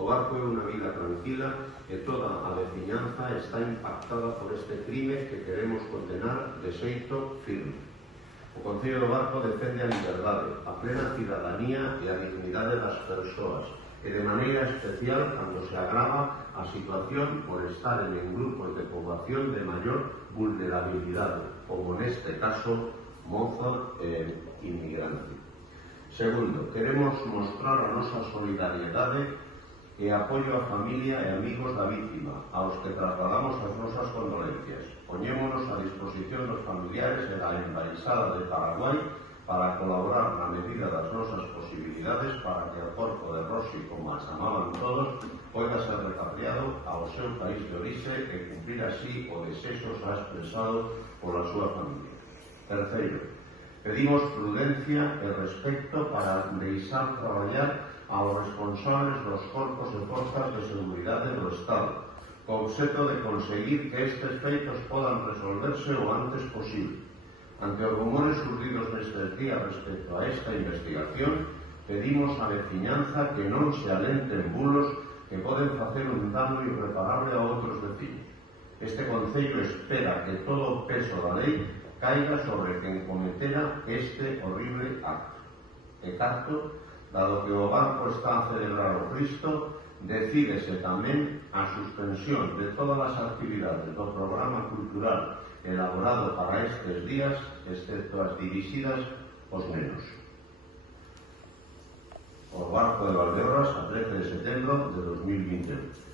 O barco é unha vida tranquila e toda a veciñanza está impactada por este crime que queremos condenar de xeito firme. O Concello do Barco defende a liberdade, a plena cidadanía e a dignidade das persoas, e de maneira especial cando se agrava a situación por estar en grupos de poboación de maior vulnerabilidade, como neste caso moza e inmigrante. Segundo, queremos mostrar a nosa solidariedade e apoio á familia e amigos da vítima, aos que trasladamos as nosas condolencias. Poñémonos a disposición dos familiares e da Embaixada de Paraguai para colaborar na medida das nosas posibilidades para que o corpo de Rosy, como a chamaban todos, poida ser repatriado ao seu país de orixe e cumprir así o desexo xa expresado pola súa familia. Terceiro, pedimos prudencia e respecto para deixar traballar aos responsables dos corpos e forzas de seguridade do Estado, co obxeto de conseguir que estes feitos podan resolverse o antes posible. Ante os rumores surgidos nestes días respecto a esta investigación, pedimos á veciñanza que non se alenten bulos que poden facer un dano irreparable a outros veciños. Este Concello espera que todo o peso da lei caiga sobre quen cometera este horrible acto. E cuarto, dado que o barco está a celebrar o Cristo, decídese tamén a suspensión de todas as actividades do programa cultural elaborado para estes días, excepto as dirixidas aos nenos. O barco de Valdeorras, a 13 de setembro de 2021.